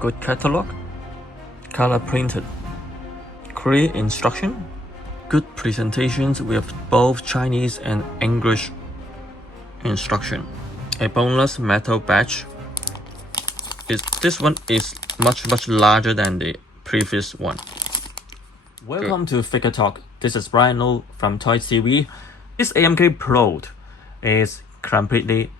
good catalog, color printed, clear instruction, good presentations with both Chinese and English instruction. A boneless metal badge. This one is much larger than the previous one. Welcome to Figure Talk. This is Bryan from Toy TV. This AMK Pro is completely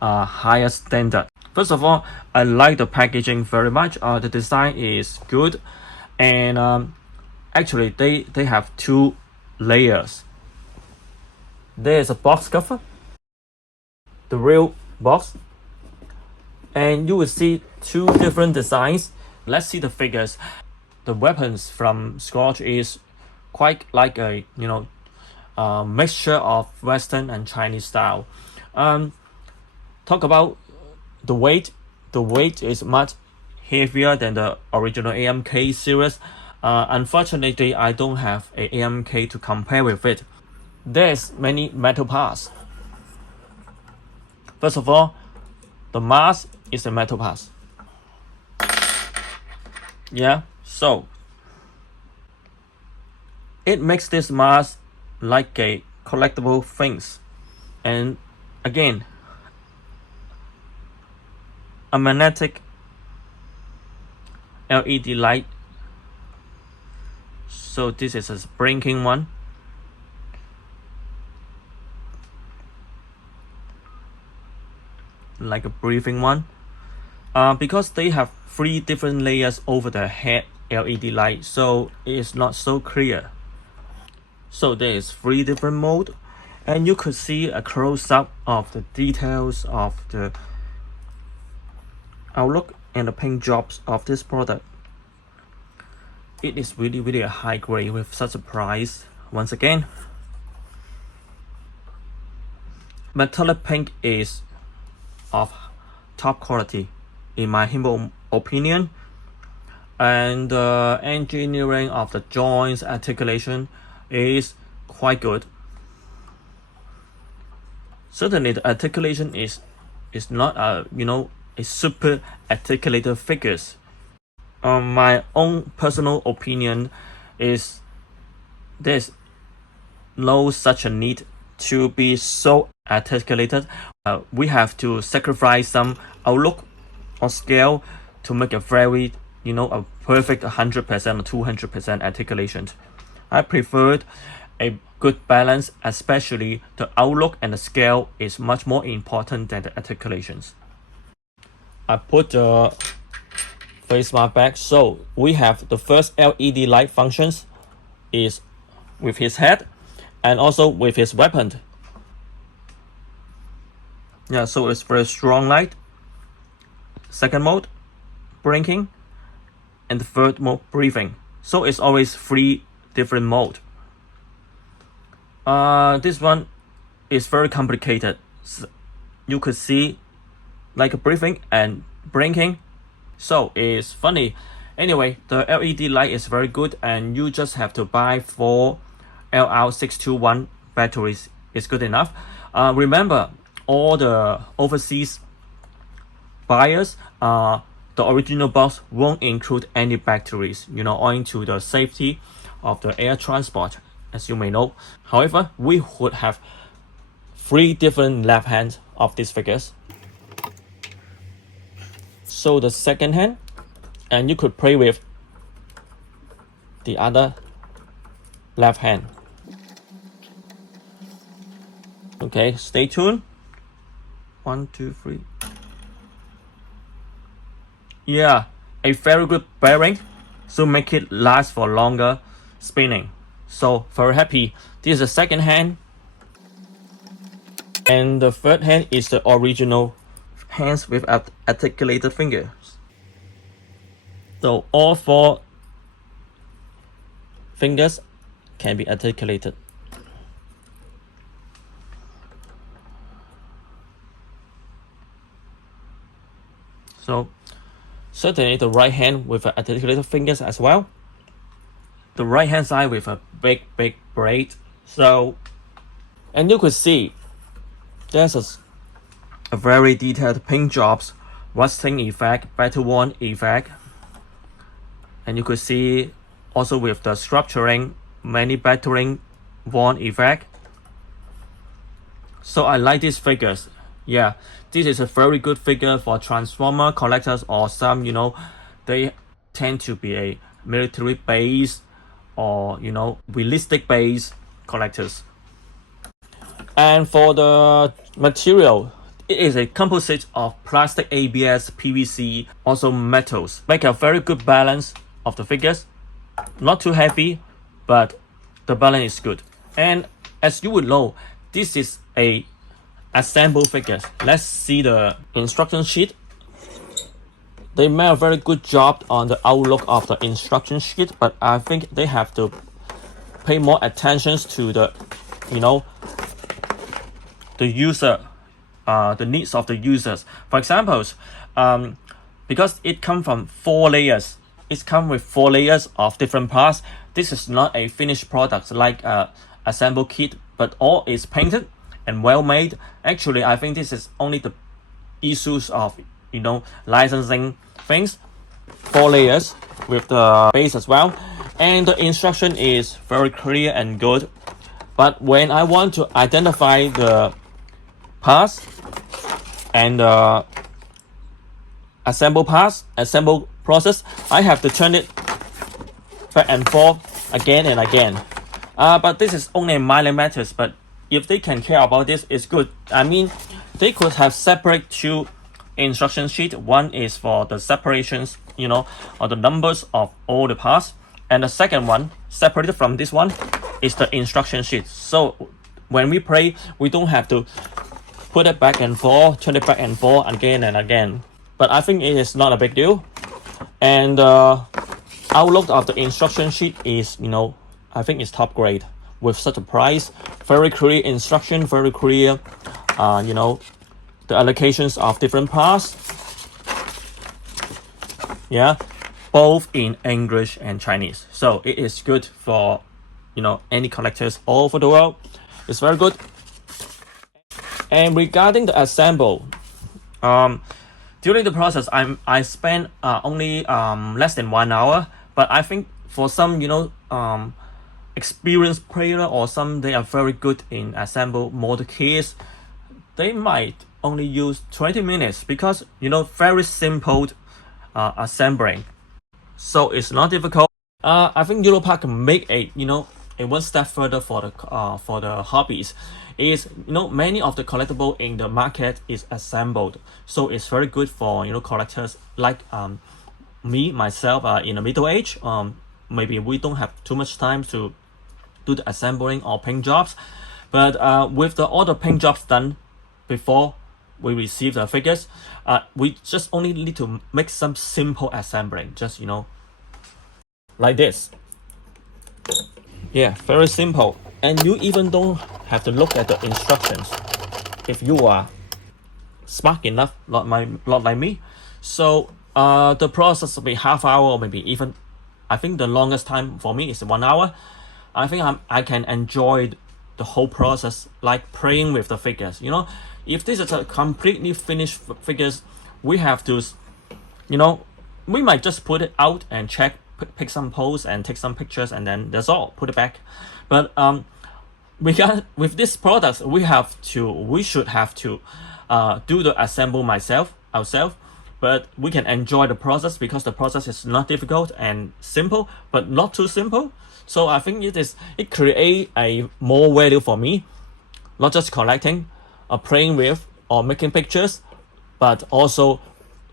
higher standard. First of all, I like the packaging very much. The design is good, and actually they have two layers. There is a box cover, the real box, and you will see two different designs. Let's see the figures. The weapons from Scourge is quite like a mixture of Western and Chinese style. Talk about the weight. The weight is much heavier than the original AMK series. Unfortunately, I don't have a AMK to compare with it. There's many metal parts. First of all, the mask is a metal part. Yeah, so it makes this mask like a collectible things. And again, a magnetic LED light. So this is a blinking one. Like a breathing one. Because they have 3 different layers over the head LED light, so it is not so clear. So there is 3 different mode, and you could see a close-up of the details of the outlook and the paint jobs of this product. It is really a high grade with such a price. Once again, metallic paint is of top quality in my humble opinion, and the engineering of the joints articulation is quite good. Certainly the articulation is not a super articulated figures. My own personal opinion is there's no such a need to be so articulated. We have to sacrifice some outlook or scale to make a very a perfect 100% or 200% articulation. I preferred a good balance, especially the outlook and the scale is much more important than the articulations. I put the face mask back. So we have the first LED light functions is with his head and also with his weapon. Yeah, so it's very strong light. Second mode, blinking, and the third mode, breathing. So it's always 3 different mode. This one is very complicated. So you could see like a breathing and blinking. So it's funny. Anyway, the LED light is very good, and you just have to buy 4 LR621 batteries. It's good enough. Remember, all the overseas buyers, the original box won't include any batteries, owing to the safety of the air transport, as you may know. However, we would have 3 different left hands of these figures. So the second hand, and you could play with the other left hand. Okay, stay tuned. 1, 2, 3. Yeah, a very good bearing, so make it last for longer spinning. So very happy. This is the second hand, and the third hand is the original hands with articulated fingers. So all 4 fingers can be articulated. So certainly the right hand with articulated fingers as well. The right hand side with a big blade. So, and you could see there's a very detailed paint jobs, rusting effect, battle worn effect, and you could see also with the structuring, manufacturing one effect. So I like these figures. Yeah, this is a very good figure for transformer collectors, or some, they tend to be a military base or, realistic base collectors. And for the material, it is a composite of plastic, ABS, PVC, also metals. Make a very good balance of the figures. Not too heavy, but the balance is good. And as you would know, this is a assemble figures. Let's see the instruction sheet. They made a very good job on the outlook of the instruction sheet, but I think they have to pay more attention to the, the user, the needs of the users. For example, because it comes from 4 layers, it comes with 4 layers of different parts. This is not a finished product like assemble kit, but all is painted and well made. Actually, I think this is only the issues of, licensing things. 4 layers with the base as well, and the instruction is very clear and good. But when I want to identify the parts and assemble process, I have to turn it back and forth again and again. But this is only minor matters, but if they can care about this, it's good. I mean, they could have separate 2 instruction sheet. One is for the separations, or the numbers of all the parts, and the second one separated from this one is the instruction sheet. So when we play, we don't have to put it back and forth, turn it back and forth again and again. But I think it is not a big deal. And outlook of the instruction sheet is, I think it's top grade with such a price. Very clear instruction, very clear, the allocations of different parts. Yeah, both in English and Chinese. So it is good for, any collectors all over the world. It's very good. And regarding the assemble, during the process, I spent only less than 1 hour. But I think for some, experienced player, or some they are very good in assemble model kits, they might only use 20 minutes because, very simple assembling. So it's not difficult. I think Yolopark make a one step further for the hobbies. Is many of the collectible in the market is assembled, so it's very good for collectors like myself in the middle age. Maybe we don't have too much time to do the assembling or paint jobs, but with all the paint jobs done before we receive the figures, we just only need to make some simple assembling, just like this. Yeah, very simple. And you even don't have to look at the instructions if you are smart enough, not like me. So the process will be half hour, or maybe even, I think the longest time for me is 1 hour. I think I can enjoy the whole process, like playing with the figures. If this is a completely finished figures, we have to, we might just put it out and check, pick some pose and take some pictures, and then that's all, put it back. But with this product, we should have to do the assemble ourselves, but we can enjoy the process because the process is not difficult and simple, but not too simple. So I think it create a more value for me, not just collecting, or playing with, or making pictures, but also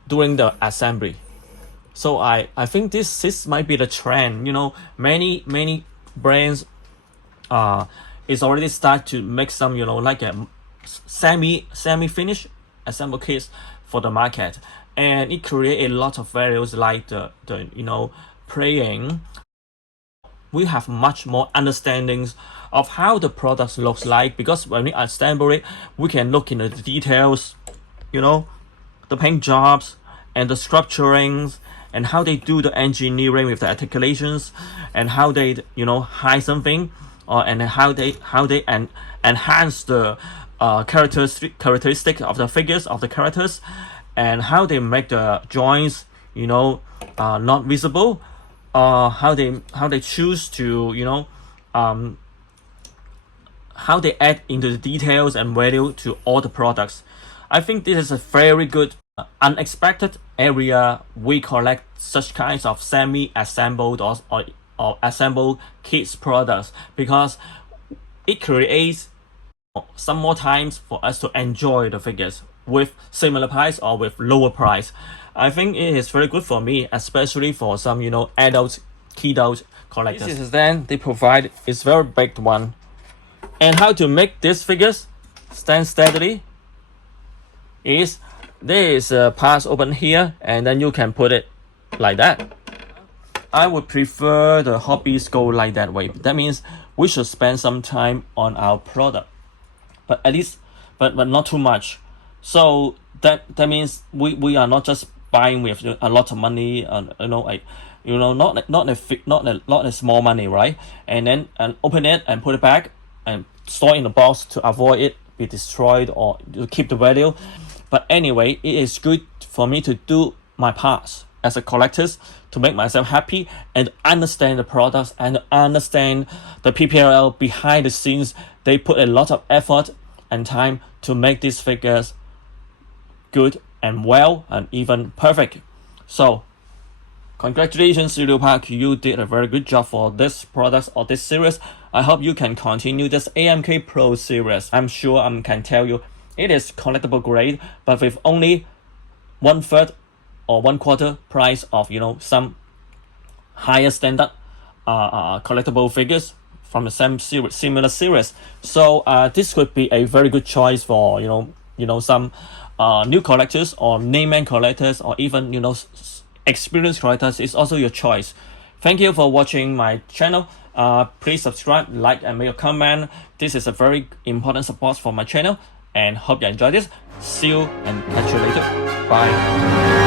doing the assembly. So I think this might be the trend. Many brands is already start to make some like a semi-finished assemble kits for the market, and it create a lot of values like the playing. We have much more understandings of how the product looks like, because when we assemble it, we can look into the details, the paint jobs and the structurings, and how they do the engineering with the articulations, and how they hide something, and how they enhance the characteristic of the figures of the characters, and how they make the joints not visible. how they choose to, you know, how they add into the details and value to all the products. I think this is a very good unexpected area. We collect such kinds of semi-assembled or assembled kits products because it creates some more times for us to enjoy the figures with similar price or with lower price. I think it is very good for me, especially for some, you know, adult kidult collectors. This is then they provide is very big one. And how to make these figures stand steadily is there is a pass open here, and then you can put it like that. I would prefer the hobbies go like that way. That means we should spend some time on our product, but at least, but not too much. So that means we are not just buying with a lot of money, you know, like, you know, not a small money, right? And then open it and put it back and store in the box to avoid it be destroyed or to keep the value. But anyway, it is good for me to do my part as a collector to make myself happy and understand the products and understand the PPL behind the scenes. They put a lot of effort and time to make these figures good and well and even perfect. So congratulations, Yolopark, you did a very good job for this product or this series. I hope you can continue this AMK Pro series. I'm sure I can tell you it is collectible grade, but with only 1/3 or 1/4 price of, you know, some higher standard collectible figures from the same series, similar series. So this could be a very good choice for, you know some new collectors or name collectors or even, you know, experienced collectors. Is also your choice. Thank you for watching my channel. Please subscribe, like, and make a comment. This is a very important support for my channel, and hope you enjoy this. See you and catch you later. Bye.